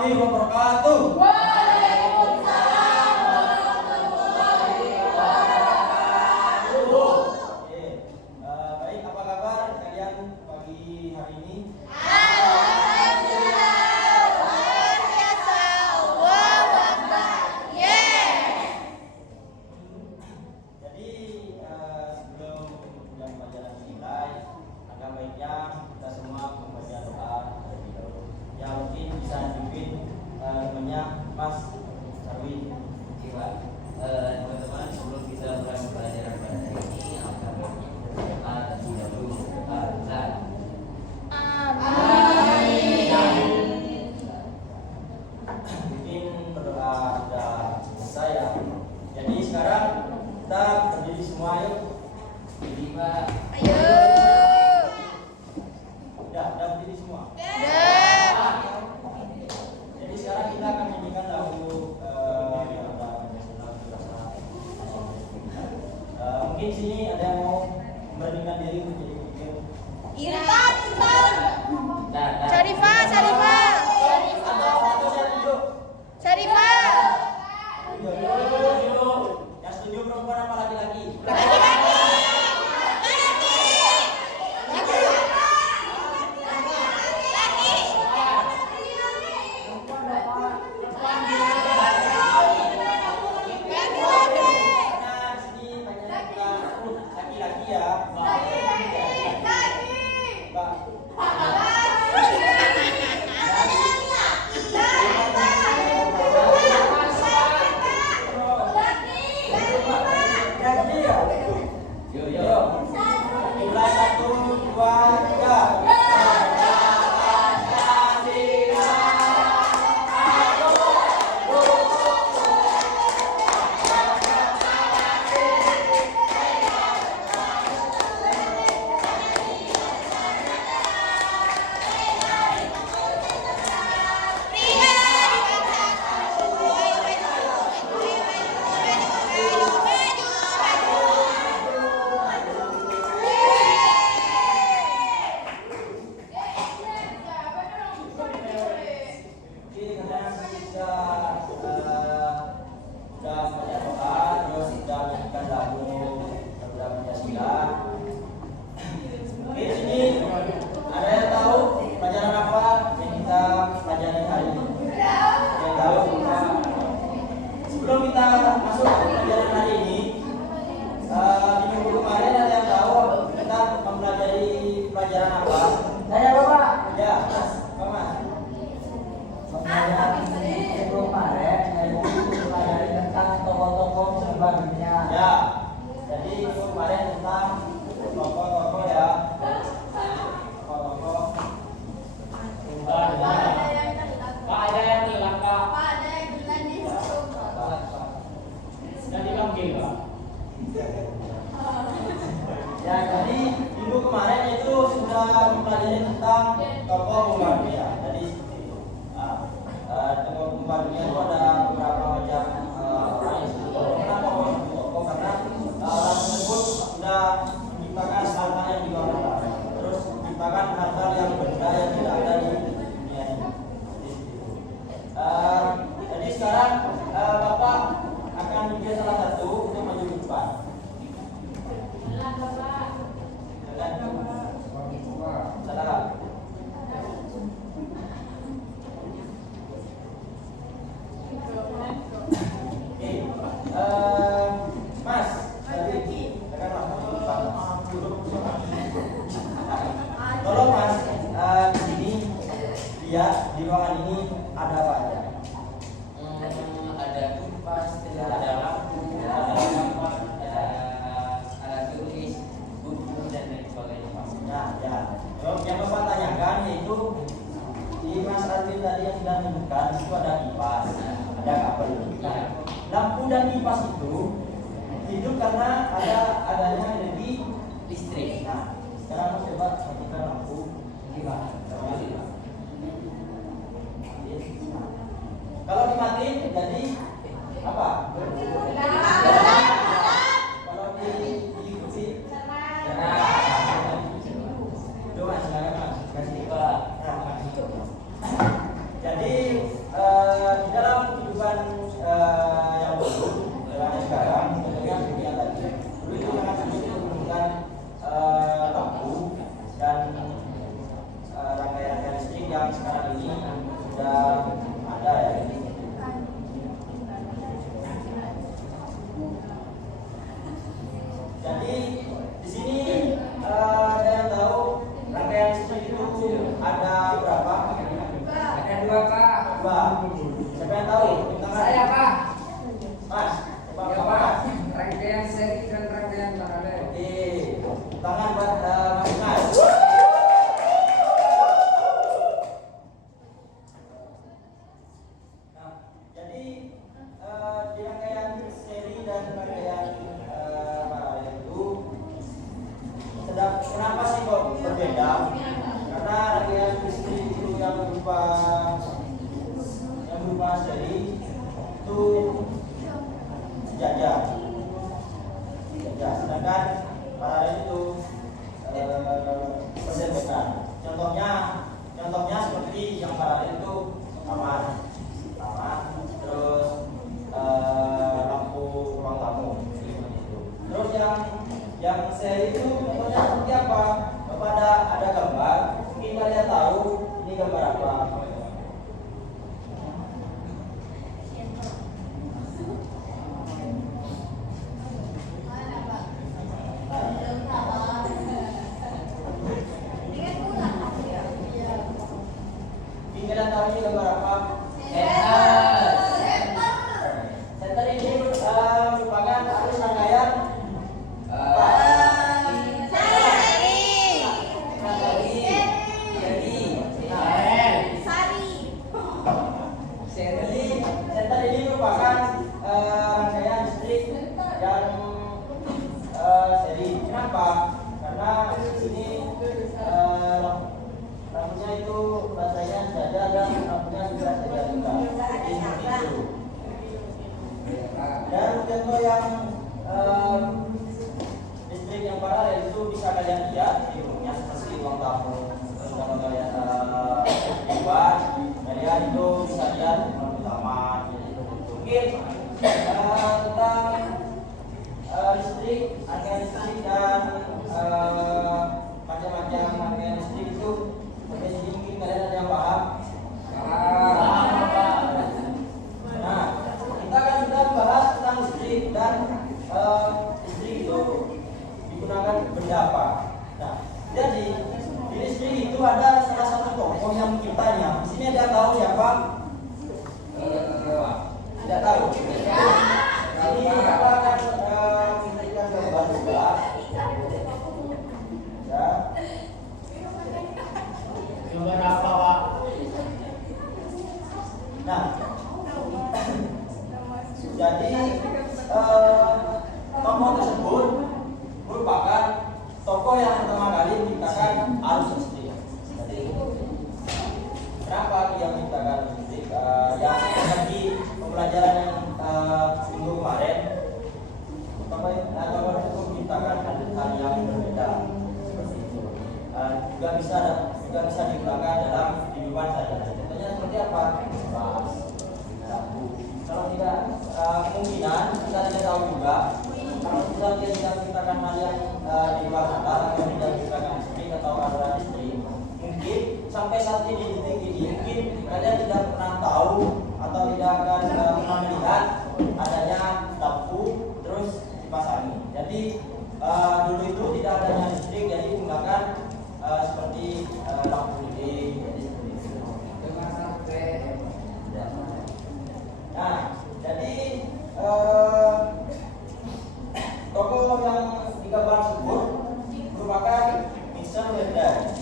warahmatullahi wabarakatuh. Waalaikumsalam warahmatullahi wabarakatuh. Oke, baik, apa kabar kalian pagi hari ini? Alhamdulillah, luar biasa. Allahu Akbar. Jadi sebelum jam pelajaran dimulai, agak baiknya kita semua membaca doa terlebih dahulu. Ya mungkin bisa dipimpin temannya Mas Sarwin. Teman-teman, sebelum kita mulai pelajaran pada hari ini, alangkah baiknya kita berdoa terlebih dahulu. Mungkin berdoa sudah selesai ya. Jadi sekarang kita berdiri semua, yuk. Jadi Pak, Ayo. Udah berdiri semua. Dah. Jadi sekarang kita akan menyanyikan lagu mungkin sini ada yang mau memberanikan diri untuk jadi pemimpin. Irfan. dah. Syarifah. Atau saya tunjuk. Syarifah. Yang setuju perempuan apa laki-laki? Karena di sini banyak laki-laki ya. Mbak. Jadi ya. Yuk. Mulai 1, 2, 3. Sebelum kita masuk ke pelajaran hari ini, di minggu kemarin ada yang tahu kita mempelajari pelajaran apa? Saya Bapak, Ya, Mas, Mas. minggu kemarin saya mempelajari tentang tokoh-tokoh serbaguna. Ya, jadi minggu kemarin tentang tokoh-tokoh ya. Tokoh-tokoh. Pak, ada yang hilang Pak. Sudah dipanggil Pak. Ya, jadi minggu kemarin itu sudah mempelajari tentang tokoh pembantunya. Jadi seperti itu. Tokoh pembantunya itu ada beberapa macam orang yang disebut tokoh. Kenapa tokoh? Karena orang tersebut sudah menciptakan hal-hal yang di luar kita. Terus menciptakan hal-hal yang benda yang tidak ada di dunia ini. Jadi seperti itu. Jadi sekarang Bapak akan memilih salah satu untuk maju ke depan. Salah. Oke, Mas, tadi katakanlah duduk. Tolong Mas, di sini lihat di ruangan ini ada apa aja? Ada kipas, ada lampu, ada kamar, ada alat tulis, buku dan lain sebagainya Pak. Nah, ya. Yang Bapak tanyakan yaitu di Mas Arvin tadi yang sudah menyebutkan itu ada kipas, ada kabel. Nah, lampu dan kipas itu hidup karena adanya energi Listrik. Nah, sekarang Mas coba matikan lampu. Gimana? Kalau dimatiin jadi apa? Kalau diikuti Itu Mas, silakan Mas. Kasih. Jadi berupa seri itu sejajar. Sedangkan paralel itu berseberangan. Contohnya seperti yang paralel itu kamar, terus lampu ruang tamu, seperti itu. Terus yang seri itu contohnya seperti apa? Kepada ada gambar, mungkin kalian tahu ini gambar apa? Kalian tahu ini gambar apa? Center ini merupakan arus rangkaian center ini merupakan rangkaian listrik yang seri. Kenapa? Karena ini lampunya itu baterainya sejajar dan lampunya juga sejajar juga. Jadi seperti itu. Dan contoh yang listrik yang paralel itu bisa kalian lihat di rumahnya seperti ruang tamu. Terus kalau kalian di luar, kalian itu bisa lihat lampu taman. Mungkin tentang listrik, rangkaian listrik dan macam-macam rangkaian listrik itu sampai sini mungkin kalian ada yang paham? Nah, kita akan sudah bahas tentang listrik dan listrik itu digunakan benda apa. Nah, jadi di listrik itu ada salah satu tokoh yang menciptanya. Di sini ada tahu siapa? Tidak tahu. Ini kita akan memberikan gambar juga. Ya. Gambar apa, Pak? Nah, jadi tokoh tersebut merupakan tokoh yang pertama kali menciptakan arus listrik. Jadi, kenapa dia menciptakan arus listrik? Yang tadi pembelajaran yang minggu kemarin, tokoh tersebut menciptakan hal yang berbeda seperti itu. Juga bisa digunakan dalam kehidupan sehari-hari. Contohnya seperti apa? Kalau tidak kemungkinan kita tidak tahu juga. Kalau misal dia tidak menciptakan hal yang di luar nalar atau tidak menciptakan listrik atau aliran listrik, mungkin sampai saat ini detik ini mungkin kalian tidak pernah tahu atau tidak akan pernah melihat adanya lampu terus dipasangi. Jadi dulu itu tidak adanya listrik, jadi menggunakan seperti lampu lilin, jadi seperti itu. Nah, jadi tokoh yang digambar tersebut merupakan Nixon Ferdinand.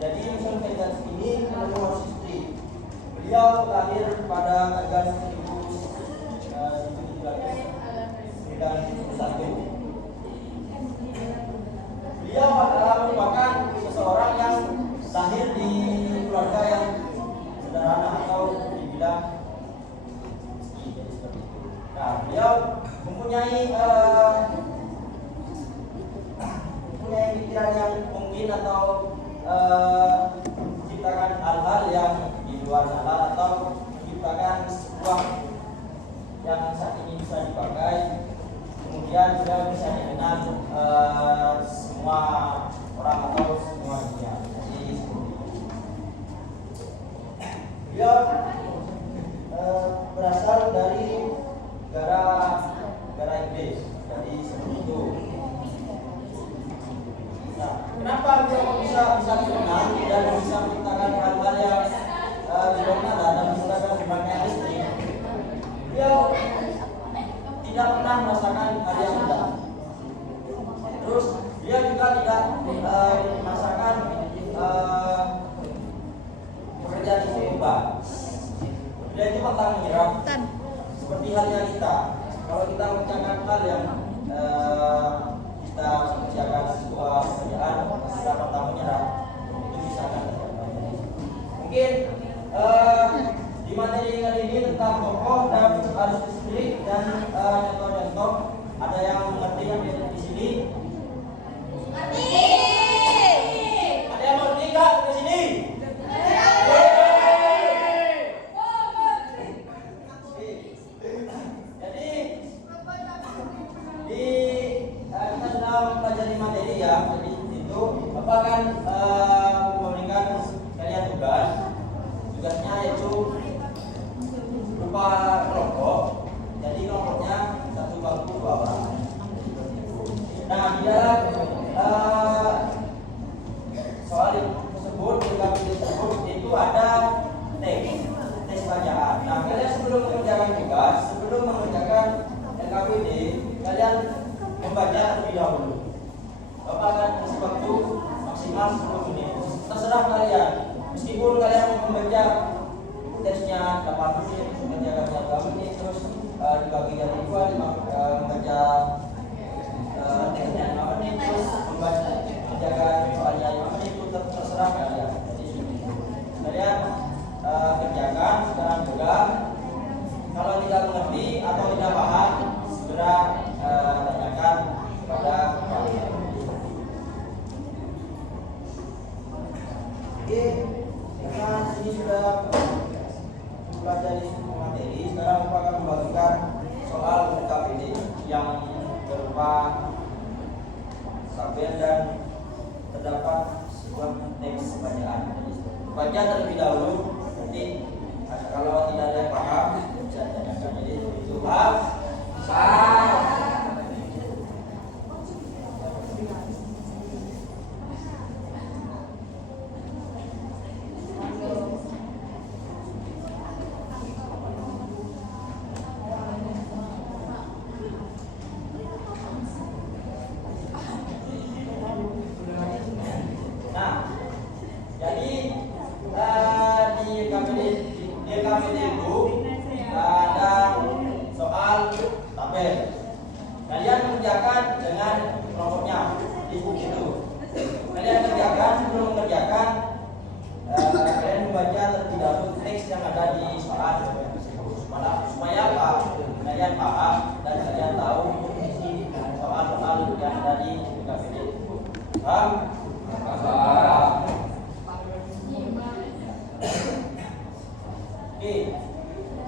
Jadi Nixon Ferdinand ini adalah arus listrik. Beliau lahir pada tanggal 1991. Beliau adalah merupakan seseorang yang lahir di keluarga yang sederhana atau dibilang miskin, jadi seperti itu. Nah, beliau mempunyai pikiran yang mungkin atau menciptakan hal-hal yang di luar nalar atau menciptakan sebuah yang saat ini bisa dipakai, kemudian juga bisa dikenal semua orang atau semua dunia. Jadi beliau berasal dari negara Inggris, jadi seperti itu. Nah, kenapa beliau bisa dikenal dan bisa menciptakan hal-hal yang di luar nalar dan menciptakan berbagai listrik? Beliau tidak pernah merasakan hal yang berat. Terus dia juga tidak merasakan pekerjaan itu beban. Dia itu pantang menyerah. Seperti halnya kita. Kalau kita mengerjakan hal yang kita mengerjakan sebuah pekerjaan, kita pantang menyerah, itu bisa kan? Mungkin itu ada tes bacaan. Nah, kalian sebelum mengerjakan tugas, sebelum mengerjakan LKPD, kalian membaca terlebih dahulu. Bapak akan kasih waktu maksimal 10 menit. Terserah kalian. Meskipun kalian membaca tesnya 8 menit, mengerjakannya 2 menit, terus dibagi dari 2, membaca tesnya 5 menit, terus membaca mengerjakan soalnya 5 menit, itu terserah kalian. Jadi kalian kerjakan sekarang juga. Kalau tidak mengerti atau tidak paham, segera tanyakan kepada kalian. Oke, karena sini sudah pelajari semua materi, sekarang Bapak akan membagikan soal LKPD yang berupa tabel dan terdapat sebuah teks bacaan. Baca terlebih dahulu, nanti kalau tidak ada yang paham bisa ditanyakan. Jadi itu di LKPD itu ada soal tabel. Kalian mengerjakan dengan kelompoknya di buku itu. Kalian kerjakan, sebelum mengerjakan kalian membaca terlebih dahulu teks yang ada di soal supaya apa? Kalian paham dan kalian tahu isi soal-soal yang ada di LKPD. Paham? Oke,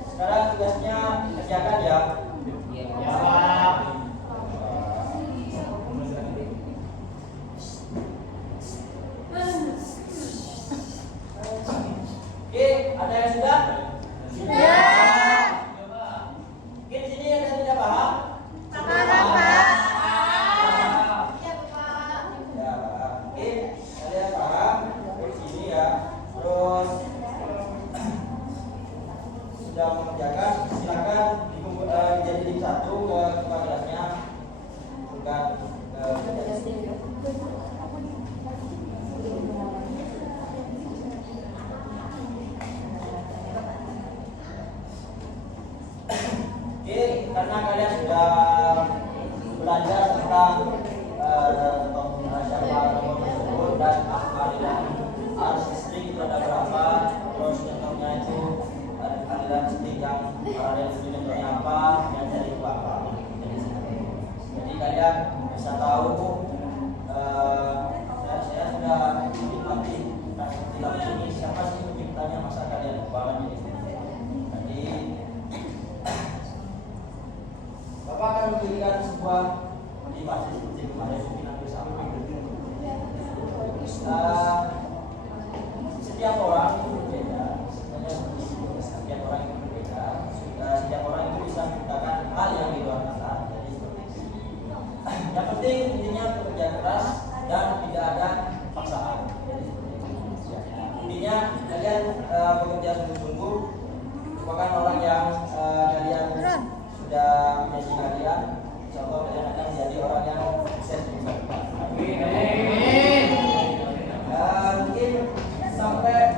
sekarang tugasnya kerjakan ya. Oke, ada yang sudah? Sudah. Mungkin sini ada yang tidak paham? Paham, Pak. Ya, oke, kalian paham dari sini ya. Terus sudah mengerjakan, silakan dijadiin satu ke kelasnya, bukan Oke, karena kalian sudah belajar tentang siapa tokoh tersebut dan aliran arus listrik itu ada berapa, terus contohnya itu aliran listrik yang paralel itu contohnya apa, yang dari itu apa. Jadi kalian bisa tahu saya sudah menikmati film ini, siapa sih penciptanya, masa kalian lupa ini. Jadi Bapak akan memberikan sebuah motivasi seperti kemarin mungkin hampir sama. Setiap orang itu berbeda, sebenarnya setiap orang itu berbeda. Setiap orang itu bisa menciptakan hal yang di luar nalar. Jadi seperti itu. Yang penting intinya bekerja keras dan tidak ada paksaan. Jadi seperti itu. Intinya kalian bekerja sungguh-sungguh, merupakan orang yang kalian sudah menjadi kalian, contoh kalian akan menjadi orang yang sukses di masa depan. Mungkin sampai